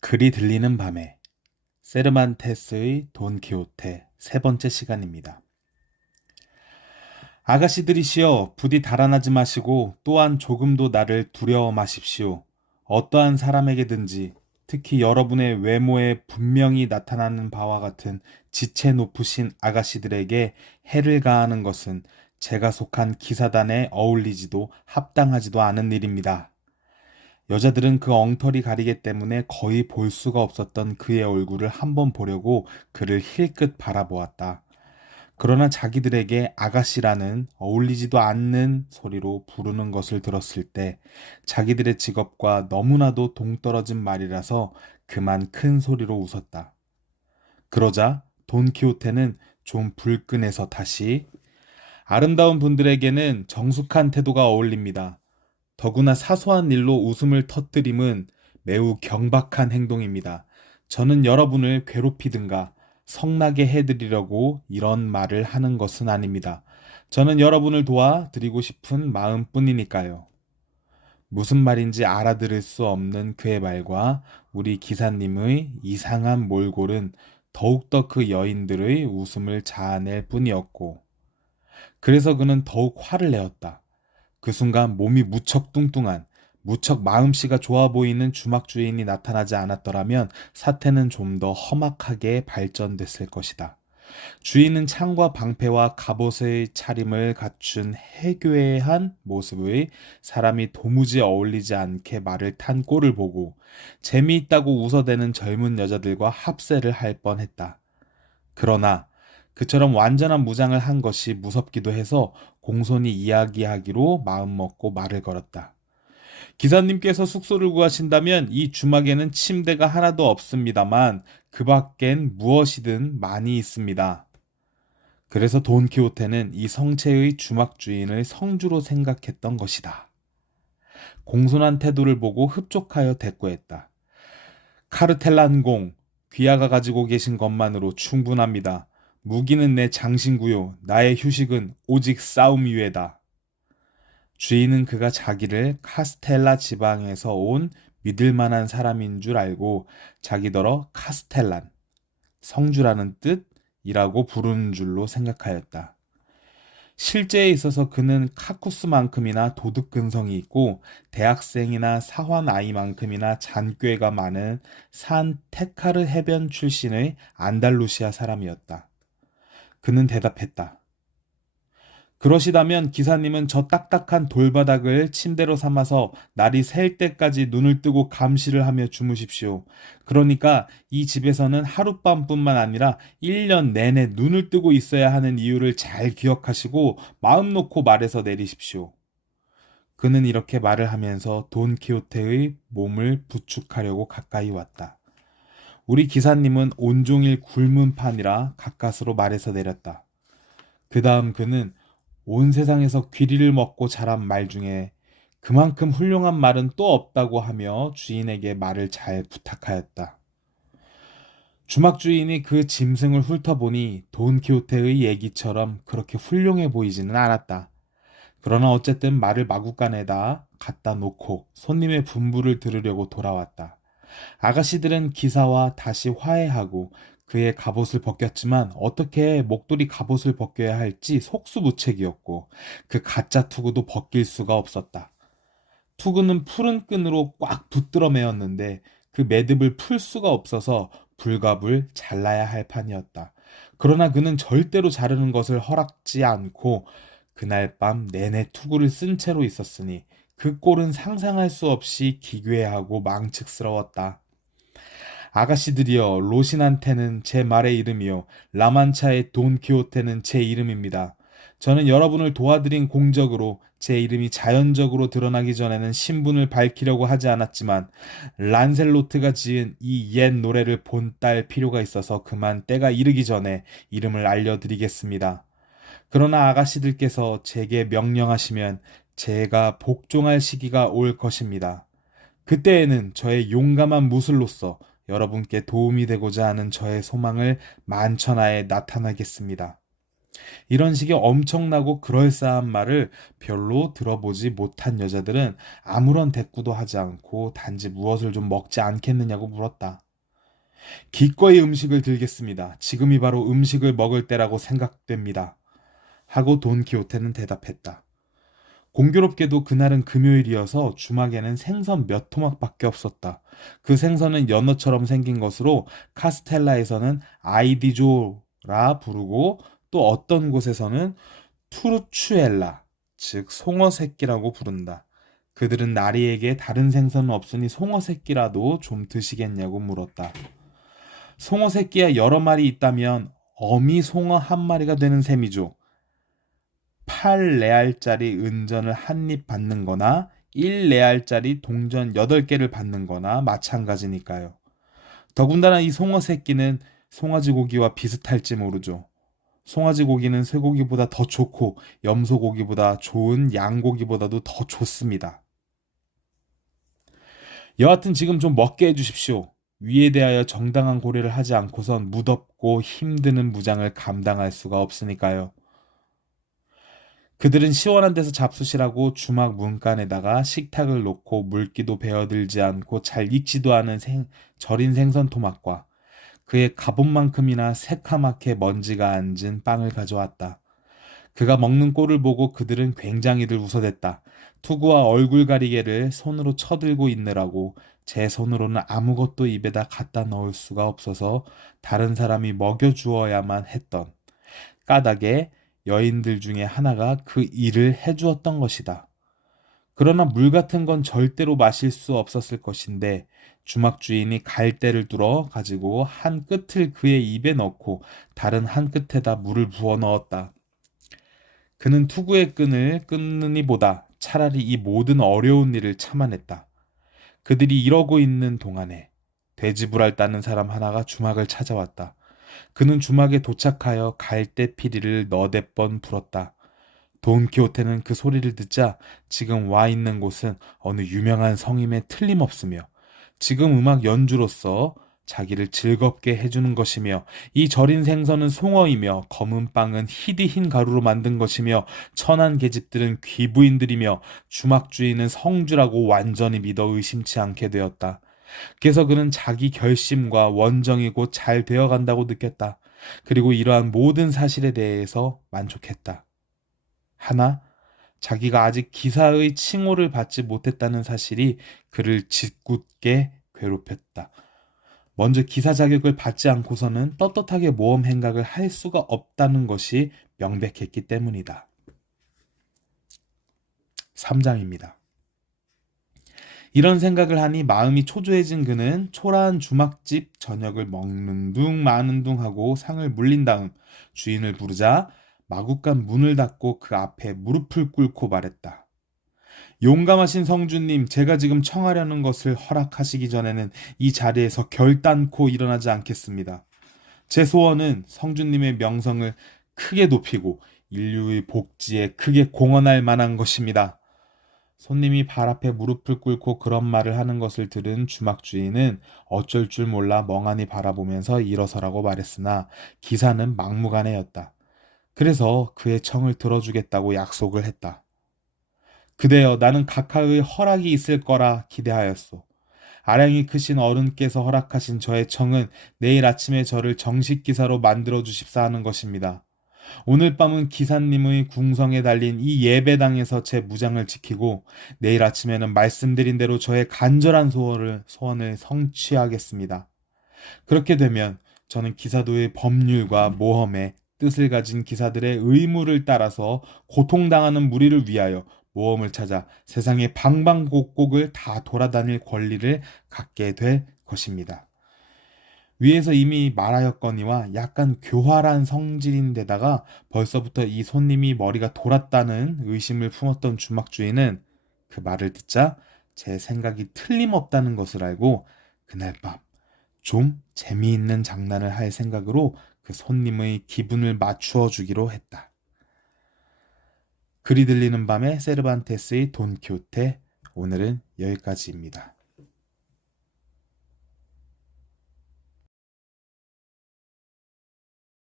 글이 들리는 밤에 세르만테스의 돈키호테 세 번째 시간입니다. 아가씨들이시여, 부디 달아나지 마시고 또한 조금도 나를 두려워 마십시오. 어떠한 사람에게든지 특히 여러분의 외모에 분명히 나타나는 바와 같은 지체 높으신 아가씨들에게 해를 가하는 것은 제가 속한 기사단에 어울리지도 합당하지도 않은 일입니다. 여자들은 그 엉터리 가리개 때문에 거의 볼 수가 없었던 그의 얼굴을 한번 보려고 그를 힐끗 바라보았다. 그러나 자기들에게 아가씨라는 어울리지도 않는 소리로 부르는 것을 들었을 때 자기들의 직업과 너무나도 동떨어진 말이라서 그만 큰 소리로 웃었다. 그러자 돈키호테는 좀 불끈해서 다시 아름다운 분들에게는 정숙한 태도가 어울립니다. 더구나 사소한 일로 웃음을 터뜨림은 매우 경박한 행동입니다. 저는 여러분을 괴롭히든가 성나게 해드리려고 이런 말을 하는 것은 아닙니다. 저는 여러분을 도와드리고 싶은 마음뿐이니까요. 무슨 말인지 알아들을 수 없는 그의 말과 우리 기사님의 이상한 몰골은 더욱더 그 여인들의 웃음을 자아낼 뿐이었고, 그래서 그는 더욱 화를 내었다. 그 순간 몸이 무척 뚱뚱한, 무척 마음씨가 좋아 보이는 주막 주인이 나타나지 않았더라면 사태는 좀 더 험악하게 발전됐을 것이다. 주인은 창과 방패와 갑옷의 차림을 갖춘 해괴한 모습의 사람이 도무지 어울리지 않게 말을 탄 꼴을 보고 재미있다고 웃어대는 젊은 여자들과 합세를 할 뻔했다. 그러나 그처럼 완전한 무장을 한 것이 무섭기도 해서 공손히 이야기하기로 마음먹고 말을 걸었다. 기사님께서 숙소를 구하신다면 이 주막에는 침대가 하나도 없습니다만 그 밖엔 무엇이든 많이 있습니다. 그래서 돈키호테는 이 성체의 주막 주인을 성주로 생각했던 것이다. 공손한 태도를 보고 흡족하여 대꾸했다. 카르텔란공, 귀하가 가지고 계신 것만으로 충분합니다. 무기는 내 장신구요. 나의 휴식은 오직 싸움 위에다. 주인은 그가 자기를 카스텔라 지방에서 온 믿을 만한 사람인 줄 알고 자기더러 카스텔란, 성주라는 뜻이라고 부르는 줄로 생각하였다. 실제에 있어서 그는 카쿠스만큼이나 도덕 근성이 있고 대학생이나 사환 아이만큼이나 잔꾀가 많은 산 테카르 해변 출신의 안달루시아 사람이었다. 그는 대답했다. 그러시다면 기사님은 저 딱딱한 돌바닥을 침대로 삼아서 날이 샐 때까지 눈을 뜨고 감시를 하며 주무십시오. 그러니까 이 집에서는 하룻밤뿐만 아니라 1년 내내 눈을 뜨고 있어야 하는 이유를 잘 기억하시고 마음 놓고 말해서 내리십시오. 그는 이렇게 말을 하면서 돈키호테의 몸을 부축하려고 가까이 왔다. 우리 기사님은 온종일 굶은 판이라 가까스로 말해서 내렸다. 그 다음 그는 온 세상에서 귀리를 먹고 자란 말 중에 그만큼 훌륭한 말은 또 없다고 하며 주인에게 말을 잘 부탁하였다. 주막 주인이 그 짐승을 훑어보니 돈키호테의 얘기처럼 그렇게 훌륭해 보이지는 않았다. 그러나 어쨌든 말을 마구간에다 갖다 놓고 손님의 분부를 들으려고 돌아왔다. 아가씨들은 기사와 다시 화해하고 그의 갑옷을 벗겼지만 어떻게 목도리 갑옷을 벗겨야 할지 속수무책이었고 그 가짜 투구도 벗길 수가 없었다. 투구는 푸른 끈으로 꽉 붙들어 매었는데 그 매듭을 풀 수가 없어서 불갑을 잘라야 할 판이었다. 그러나 그는 절대로 자르는 것을 허락지 않고 그날 밤 내내 투구를 쓴 채로 있었으니 그 꼴은 상상할 수 없이 기괴하고 망측스러웠다. 아가씨들이여, 로신한테는 제 말의 이름이요, 라만차의 돈키호테는 제 이름입니다. 저는 여러분을 도와드린 공적으로 제 이름이 자연적으로 드러나기 전에는 신분을 밝히려고 하지 않았지만 란셀로트가 지은 이 옛 노래를 본딸 필요가 있어서 그만 때가 이르기 전에 이름을 알려드리겠습니다. 그러나 아가씨들께서 제게 명령하시면 제가 복종할 시기가 올 것입니다. 그때에는 저의 용감한 무술로서 여러분께 도움이 되고자 하는 저의 소망을 만천하에 나타나겠습니다. 이런 식의 엄청나고 그럴싸한 말을 별로 들어보지 못한 여자들은 아무런 대꾸도 하지 않고 단지 무엇을 좀 먹지 않겠느냐고 물었다. 기꺼이 음식을 들겠습니다. 지금이 바로 음식을 먹을 때라고 생각됩니다. 하고 돈키호테는 대답했다. 공교롭게도 그날은 금요일이어서 주막에는 생선 몇 토막밖에 없었다. 그 생선은 연어처럼 생긴 것으로 카스텔라에서는 아이디조라 부르고 또 어떤 곳에서는 투르추엘라, 즉 송어 새끼라고 부른다. 그들은 나리에게 다른 생선은 없으니 송어 새끼라도 좀 드시겠냐고 물었다. 송어 새끼야 여러 마리 있다면 어미 송어 한 마리가 되는 셈이죠. 8레알짜리 은전을 한 입 받는 거나 1레알짜리 동전 8개를 받는 거나 마찬가지니까요. 더군다나 이 송어 새끼는 송아지 고기와 비슷할지 모르죠. 송아지 고기는 쇠고기보다 더 좋고 염소고기보다 좋은 양고기보다도 더 좋습니다. 여하튼 지금 좀 먹게 해주십시오. 위에 대하여 정당한 고려를 하지 않고선 무덥고 힘드는 무장을 감당할 수가 없으니까요. 그들은 시원한 데서 잡수시라고 주막 문간에다가 식탁을 놓고 물기도 배어들지 않고 잘 익지도 않은 절인 생선 토막과 그의 갑옷만큼이나 새카맣게 먼지가 앉은 빵을 가져왔다. 그가 먹는 꼴을 보고 그들은 굉장히들 웃어댔다. 투구와 얼굴 가리개를 손으로 쳐들고 있느라고 제 손으로는 아무것도 입에다 갖다 넣을 수가 없어서 다른 사람이 먹여주어야만 했던 까닭에 여인들 중에 하나가 그 일을 해주었던 것이다. 그러나 물 같은 건 절대로 마실 수 없었을 것인데 주막 주인이 갈대를 뚫어 가지고 한 끝을 그의 입에 넣고 다른 한 끝에다 물을 부어 넣었다. 그는 투구의 끈을 끊느니보다 차라리 이 모든 어려운 일을 참아냈다. 그들이 이러고 있는 동안에 돼지불알 따는 사람 하나가 주막을 찾아왔다. 그는 주막에 도착하여 갈대피리를 너댓 번 불었다. 돈키호테는 그 소리를 듣자 지금 와 있는 곳은 어느 유명한 성임에 틀림없으며 지금 음악 연주로서 자기를 즐겁게 해주는 것이며 이 절인 생선은 송어이며 검은 빵은 희디 흰 가루로 만든 것이며 천한 계집들은 귀부인들이며 주막 주인은 성주라고 완전히 믿어 의심치 않게 되었다. 그래서 그는 자기 결심과 원정이 곧 잘 되어간다고 느꼈다. 그리고 이러한 모든 사실에 대해서 만족했다. 하나, 자기가 아직 기사의 칭호를 받지 못했다는 사실이 그를 짓궂게 괴롭혔다. 먼저 기사 자격을 받지 않고서는 떳떳하게 모험 행각을 할 수가 없다는 것이 명백했기 때문이다. 3장입니다. 이런 생각을 하니 마음이 초조해진 그는 초라한 주막집 저녁을 먹는 둥 마는 둥 하고 상을 물린 다음 주인을 부르자 마구간 문을 닫고 그 앞에 무릎을 꿇고 말했다. 용감하신 성주님, 제가 지금 청하려는 것을 허락하시기 전에는 이 자리에서 결단코 일어나지 않겠습니다. 제 소원은 성주님의 명성을 크게 높이고 인류의 복지에 크게 공헌할 만한 것입니다. 손님이 발 앞에 무릎을 꿇고 그런 말을 하는 것을 들은 주막 주인은 어쩔 줄 몰라 멍하니 바라보면서 일어서라고 말했으나 기사는 막무가내였다. 그래서 그의 청을 들어주겠다고 약속을 했다. 그대여, 나는 각하의 허락이 있을 거라 기대하였소. 아량이 크신 어른께서 허락하신 저의 청은 내일 아침에 저를 정식 기사로 만들어 주십사 하는 것입니다. 오늘 밤은 기사님의 궁성에 달린 이 예배당에서 제 무장을 지키고 내일 아침에는 말씀드린 대로 저의 간절한 소원을 성취하겠습니다. 그렇게 되면 저는 기사도의 법률과 모험의 뜻을 가진 기사들의 의무를 따라서 고통당하는 무리를 위하여 모험을 찾아 세상의 방방곡곡을 다 돌아다닐 권리를 갖게 될 것입니다. 위에서 이미 말하였거니와 약간 교활한 성질인데다가 벌써부터 이 손님이 머리가 돌았다는 의심을 품었던 주막 주인은 그 말을 듣자 제 생각이 틀림없다는 것을 알고 그날 밤 좀 재미있는 장난을 할 생각으로 그 손님의 기분을 맞추어 주기로 했다. 글이 들리는 밤에 세르반테스의 돈키호테, 오늘은 여기까지입니다.